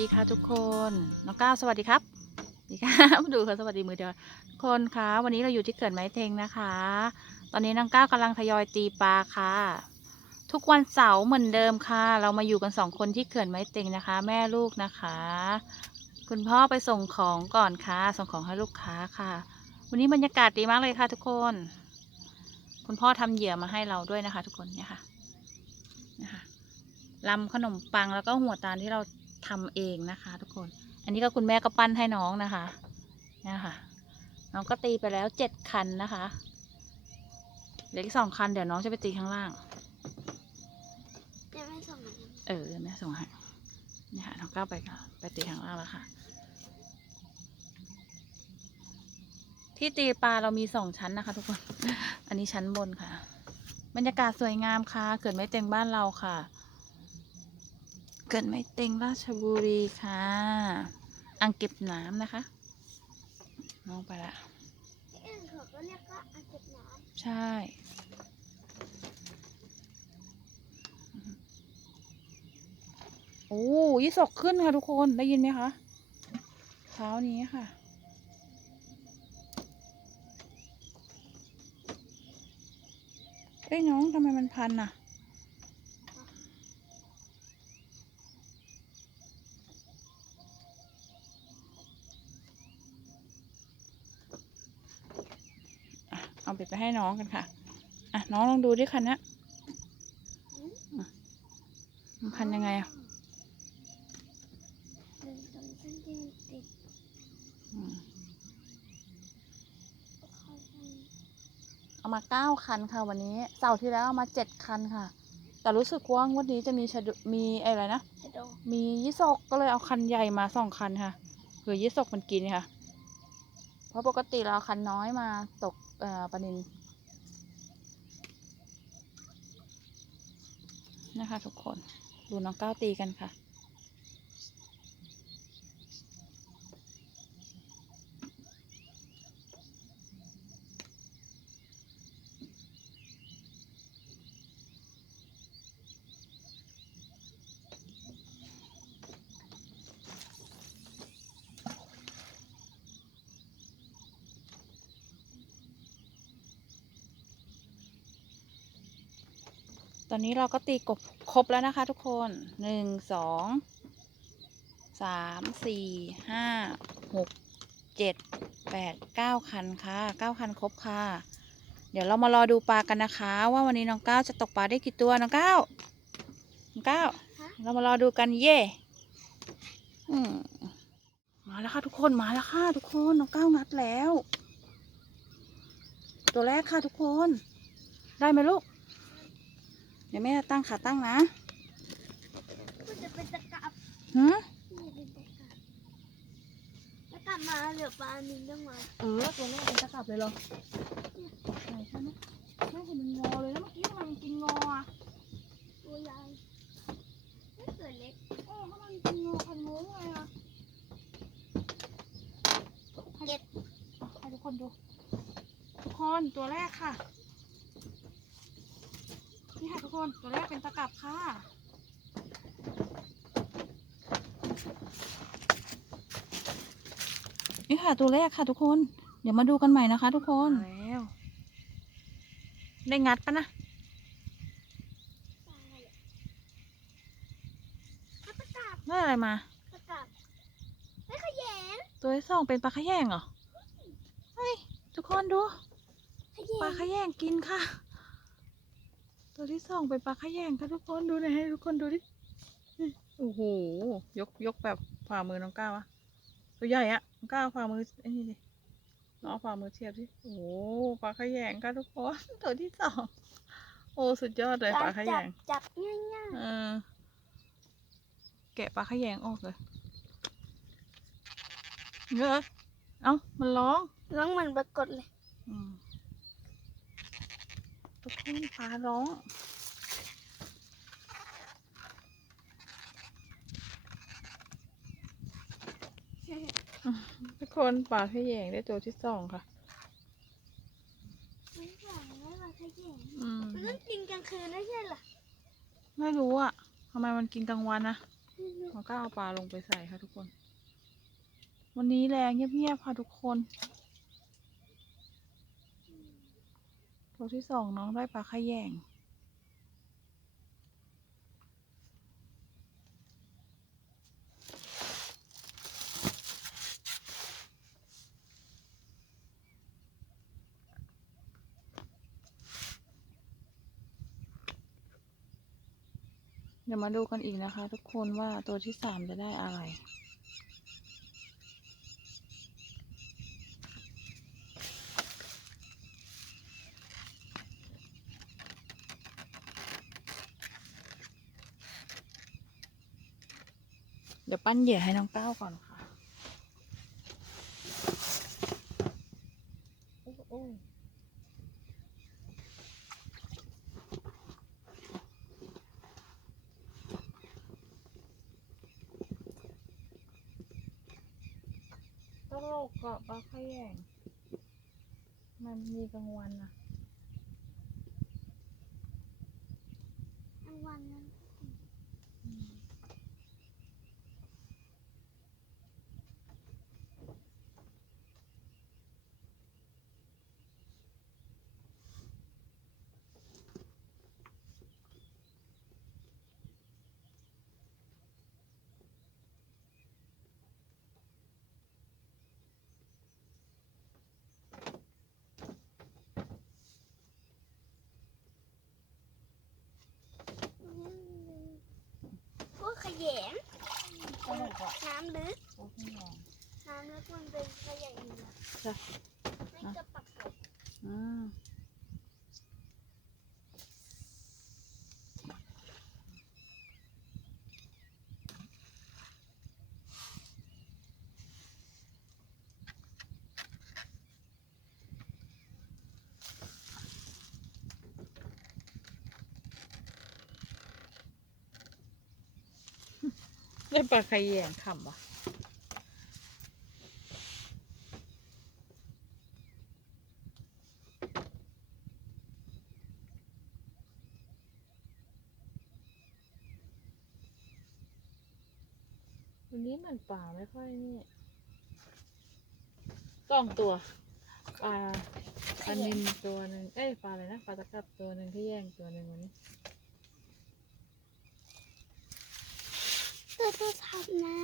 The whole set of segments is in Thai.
วัสดีค่ะทุกคนน้องก้าวสวัสดีครับดีครับดูค่ะสวัสดีมือเดียวทุกคนคะวันนี้เราอยู่ที่เกิดไม้เทงนะคะ ตอนนี้น้องก้าวกำลังทยอยตีปลาค่ะ ทุกวันเสาร์เหมือนเดิมค่ะ เรามาอยู่กันสองคนที่เขื่อนไม้เต็งนะคะ แม่ลูกนะคะ คุณพ่อไปส่งของก่อนค่ะส่งของให้ลูกค้าค่ะ วันนี้บรรยากาศดีมากเลยค่ะ ทุกคน คุณพ่อทำเหยื่อมาให้เราด้วยนะคะ ทุกคนเนี่ยค่ะนะคะลำขนมปังแล้วก็หัวตาลที่เรา ทำเองนะคะ ทุกคน อันนี้ก็คุณแม่ก็ปั้นให้น้องนะคะเนี่ยค่ะ น้องก็ตีไปแล้วเจ็ดคันนะคะเหลืออีกสองคันเดี๋ยวน้องจะไปตีข้างล่างจะไม่ส่งมันเออแม่ส่งให้นี่ค่ะน้องก้าวไปค่ะไปตีข้างล่างแล้วค่ะ ที่ตีปลาเรามีสองชั้นนะคะ ทุกคน อันนี้ชั้นบนค่ะ บรรยากาศสวยงามค่ะเกิดไม่เต็งบ้านเราค่ะ เกิดไม่เต็งราชบุรีค่ะ อ่างเก็บน้ำนะคะน้องไปละที่อื่นเขาก็เรียกว่าอ่างเก็บน้ใช่ โอ้ยี่สกขึ้นค่ะทุกคนได้ยินไหมคะเช้านี้ค่ะเอ้ยน้องทำไมมันพันอะ เอาไปไปให้น้องกันค่ะ อะ น้องลองดูดิคันเนี้ยอะมันำพันยังไงอะหนึ่งสองสามสี่ติดอืมเข้าไปเอามาเก้าคันค่ะวันนี้ เสาร์ที่แล้วเอามาเจ็ดคันค่ะ แต่รู้สึกว่างวันนี้จะมีชะดุมีอะไรนะชะโดมียี่สกก็เลยเอาคันใหญ่มาสองคันค่ะเผื่อยี่สกมันกินค่ะ เพราะปกติเราเอาคันน้อยมาตกเอ่อ ปลานินนะคะทุกคน ดูน้องก้าวตีกันค่ะ ตอนนี้เราก็ตีกบครบแล้วนะคะทุกคนหนึ่งสองสามสี่ห้าหกเจ็ดแปดเก้าคันค่ะเก้าคันครบค่ะ เดี๋ยวเรามารอดูปลากันนะคะ ว่าวันนี้น้องก้าวจะตกปลาได้กี่ตัวน้องก้าวน้องก้าวฮะเรามารอดูกันเย่อืมมาแล้วค่ะทุกคนมาแล้วค่ะทุกคนน้องก้าวงัดแล้ว ตัวแรกค่ะทุกคน ได้ไหมลูก เดี๋ยวแม่ตั้งขาตั้งนะก็จะเป็นตะกับหืมนี่เป็นตะกับแล้วกลับมาเหลือปลาหนึ่งต้องมาเออตัวแรกเป็นตะกลับเลยเหรอไหนคะแม่แม่เห็นมันงอเลยแล้วเมื่อกี้ทำไมมันกินงออะตัวใหญ่ไม่เกิดเล็กเออถ้ามันกินงอพันงูไงอะเจ็ดอะให้ทุกคนดูทุกคนตัวแรกค่ะนี่ค่ะทุ กคนตัวแรกเป็นตะกลับค่ะ นี่ค่ะตัวแรกค่ะทุกคน เดี๋ยวมาดูกันใหม่นะคะ ทุกคนแล้วได้งัดปะนะตายอะถ้าตะกับได้อะไรมาตะกับไม่ขยงตัวที่สองเป็นปลาขยงเหรอ เฮ้ย ทุกคนดูขยปลางขยงกินค่ะ ตัวที่สองเป็นปลาขยงค่ะทุกคนดูหน่อยให้ทุกคนดูดิโอ้โหยกยกแบบฝ่ามือน้องก้าวอะตัวใหญ่อะน้องก้าวฝ่ามือไอ้นี่ดิน้องเอาฝ่ามือเทียบดิโอ้โหปลาขยงค่ะทุกคนตัวที่สองโอ้สุดยอดเลยปลาขยจับงจับง่ายเออแกะปลาขยงออกเลยเงอะเอ้ามันร้องๆร้องเหมือนปรากฏเลย อืม ทุกคนปลาร้องทุกคนปลาขยงได้ตัวที่สองค่ะไม่หวังไม่ว่าขยงอืมมันต้องกินกลางคืนไม่ใช่เหรอไม่รู้อะทำไมมันกินกลางวันนะนน้องก้าวเอาปลาลงไปใส่ค่ะทุกคน วันนี้แรงเงียบๆค่ะทุกคน ตัวที่สองน้องได้ปลาขะแยงเดี๋ยวมาดูกันอีกนะคะ ทุกคนว่าตัวที่สามจะได้อะไร ดี๋ยวปั้นเหยื่อให้น้องก้าวก่อนค่ะโอ้โอ้ตลกอะปลาขยงมันมีกลางวันนะ กลางวันนั้น พวกข ยงตลกอะน้ำลึกปลาขยงน้ำลึกมันเป็นขยงอยู่นะจ้ะไม่จะปักศพอืม ได้ปลาขยงขำปะวันนี้มันป่าไม่ค่อยนี่สองตัวปลาปลานินตัวหนึ่งเอ้ยปลาอะไรนะปลาตะกับตัวหนึ่งที่แย่งตัวหนึ่งวันนี้ ตัวจะทำนะ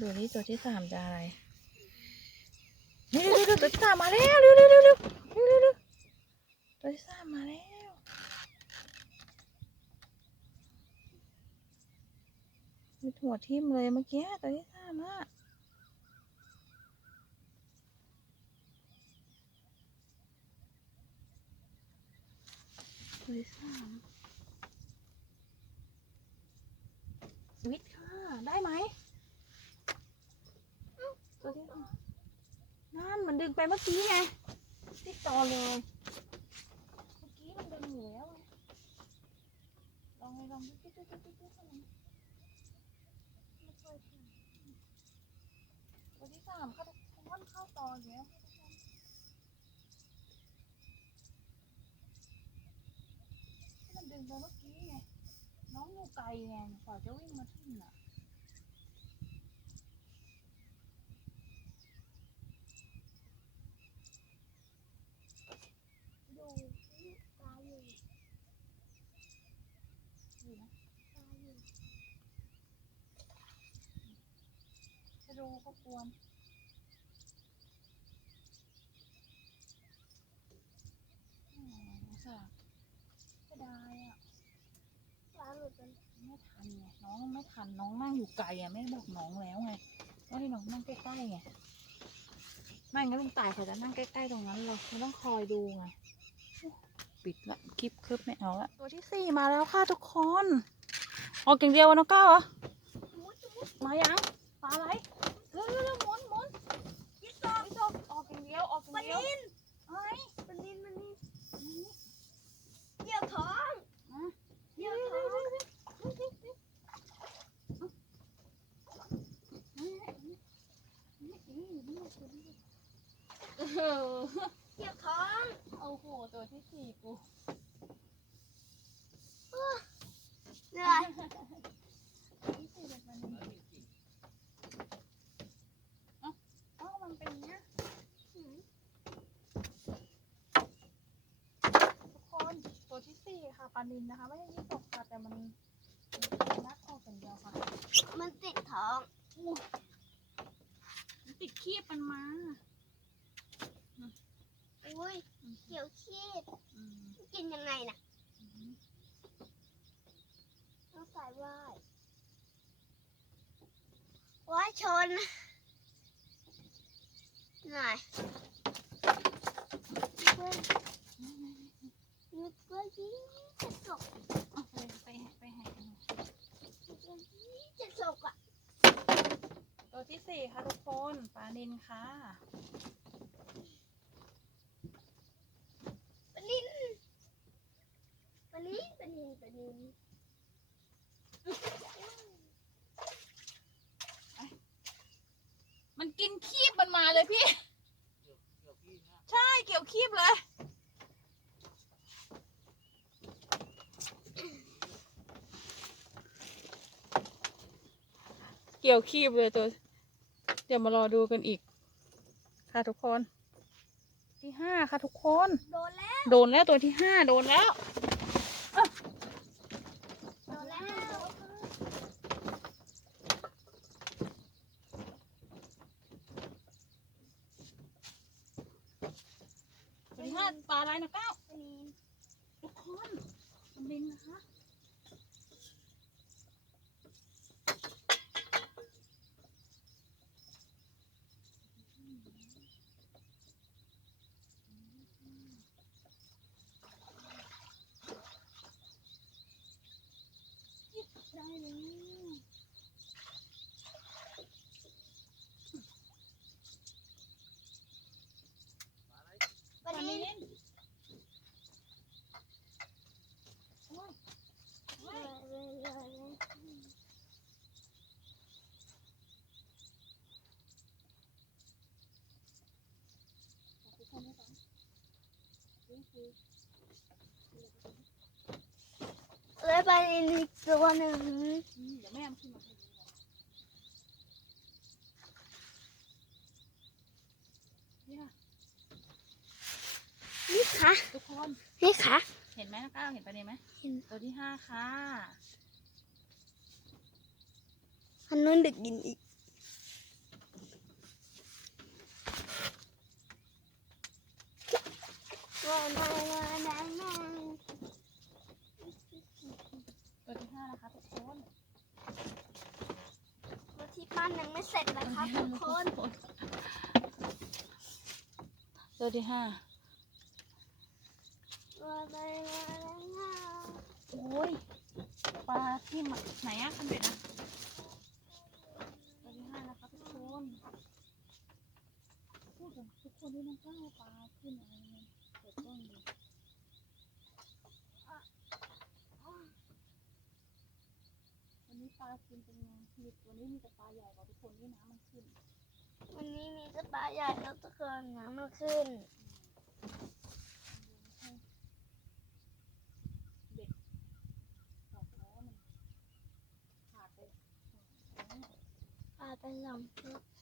ดูนี่ตัวที่สามจะอะไรเร็วๆตัวที่สามมาแล้วเร็วๆเร็วๆเร็วๆตัวที่สามมาแล้วมี หัวทิ่มเลยเมื่อกี้ตัวที่สามอะตัวที่สามสวิตช์ค่ะ ได้ไหมตัวที่นั่นมันดึงไปเมื่อกี้ไงติดต่อเลยเมื่อกี้มันดึงอยู่แล้วไงลองเลยลองดูติ๊ดติ๊ดติ๊ดติ๊ดติ๊ดตัวที่ สามเข้าทุกคนเข้าต่ออยู่แล้วที่มันดึงไปเมื่อกี้ไงน้องงูไก่ไงกว่าจะวิ่งมาถึงน่ะ ดูปลาอยู่ อยู่นะ ปลาอยู่ จะดูก็กวนอื มอุตส่าห์ก็ได้อะปลาหลุดไปไม่ทันไงน้องไม่ทันน้องนั่งอยู่ไกลอะไม่ได้บอกน้องแล้วไงว่าให้น้องนั่งใกล้ๆไงไม่งั้นลุงตายเขาจะนั่งใกล้ๆตรงนั้นเลยไม่ต้องคอยดูไงปิดละคลิปคืบไม่เอาละตัวที่สี่มาแล้วค่ะทุกคนออกอย่างเดียววะน้องก้าวเหรอมุดมุดมายังปลาอะไรเร็วเร็วเร็วหมุนหมุนยิ่งต่อไม่จบออกอย่างเดียวออกอย่างปลาเดียวนินอะไรปลานินปลานินเหยี่ยวท้อง อะ เหยี่ยวท้อง เออ เจ็บท้อง โอ้โห ตัวที่สี่กู เหนื่อย ที่สี่เป็นวันนี้เอ้าเอ้ามันเป็นเนี้ย ทุกคนตัวที่สี่ค่ะป ลานินนะคะ ไม่ใช่ยี่สกค่ะแต่มันมันนัดออกอย่างเดียวค่ะมันติดท้องมันติดคีบมันมาอุ้ยเขียวชีดอืมกินยังไงน่ะอืมต้องใส่ว่ายว่ายชนหน่อย เพื่อนนึกว่ายิ่งจะสกเอาไปไปไปให้กันหน่อยนึกว่ายิ่งจะสกอะตัวที่สี่ค่ะทุกคนปลานินค่ะปลานินปลานินปลานินปลานินมันกินคีบมันมาเลยพี่ ใช่เกี่ยวคีบเลย กี่ยวคีบเลยตัว เดี๋ยวมารอดูกันอีก ค่ะทุกคน ที่ห้าค่ะทุกคน โดนแล้ว โดนแล้วตัวที่ห้าโดนแล้ว โดนแล้ว ตัวที่ห้าปลาอะไรนะเก้าปลานินทุกคนมันลิงนะคะ ได้เลย ปลานิน โอ้ย เลยเลยเลยเลย ทุกคนนะจ๊ะ นี่คือเลยปลานินอีกตัวหนึ่งอืมเดี๋ยวแม่เอาขึ้นมาให้ดูก่อนเนี่ยนี่ค่ะ ทุกคน นี่ค่ะ เห็นไหมนะก้าวเห็นประเด็นไหมเห็น ตัวที่ห้าค่ะ อันนู้นดึกกินอีกว้าวว้าวว้าวว้าวว้าว ตัวที่ห้านะคะทุกคนตัวที่ปั้นยังไม่เสร็จนะครับทุกคน ตัวที่ห้าว้าวว้าวว้าวโอ้ยปลาที่มาไหนอะคันเบ็ดอะตัวที่ห้านะคะทุกคนพูดกับทุกคนด้วยนะก้าวปลาขึ้นอะไรเนี่ยเปิดกล้องดูวันนี้ ปลากินเป็นไงมีวันนี้มีแต่ปลาใหญ่กว่าทุกคนที่น้ำมันขึ้น วันนี้มีกระปลาใหญ่แล้วตะเกียงน้ำมันขึ้นเบ็ดสองล้อมันขาดไปสองล้อปลาเป็นลำ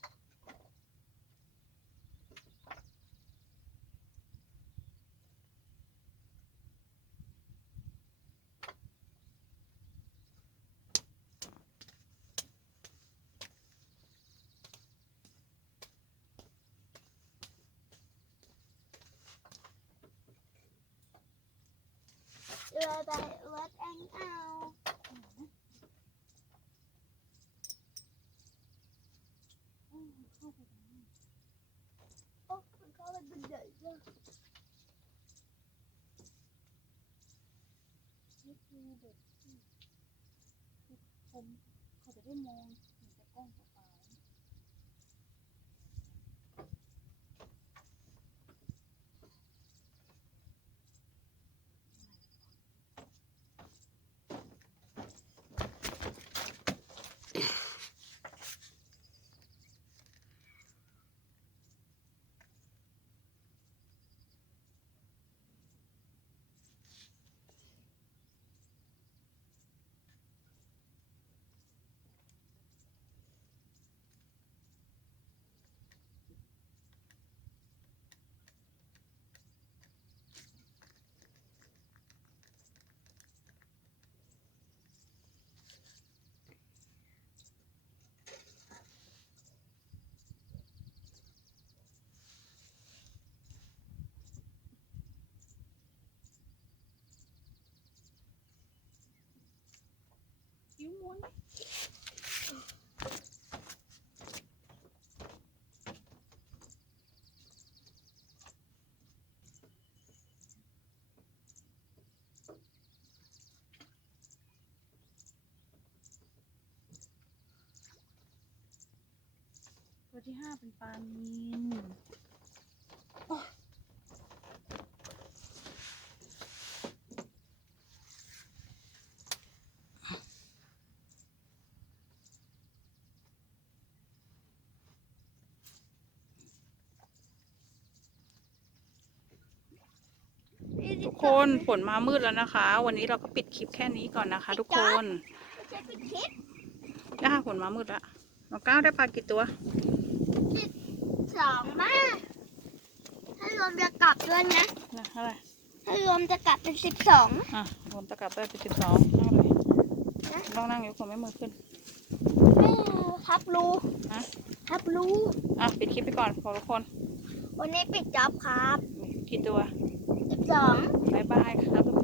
ตัวเรือไปวัดแองเอาโอ้มันเข้าไปเป็นใหญ่เลย นี่คือเด็กที่คือผมเขาจะได้มองเห็นแต่กล้องเปล่าๆ ไหม ตัวที่ห้าเป็นปลานิน ทุกคนฝนมามืดแล้วนะคะ วันนี้เราก็ปิดคลิปแค่นี้ก่อนนะคะ ทุกคนไม่ใช่เป็นคลิปนะคะฝนมามืดละน้องก้าวได้ปลากี่ตัวสองมากถ้ารวมจะกลับด้วยนะนะเท่าไหร่ถ้ารวมจะกลับเป็นสิบสองอะรวมตะกลับได้เป็นสิบสองนั่งเลยนะต้องนั่งอยู่คนไม่มือขึ้นไม่ทับรูฮะทับรูอะปิดคลิปไปก่อนขอทุกคน วันนี้ปิดจ็อบครับกี่ตัว สอง บ๊ายบายครับ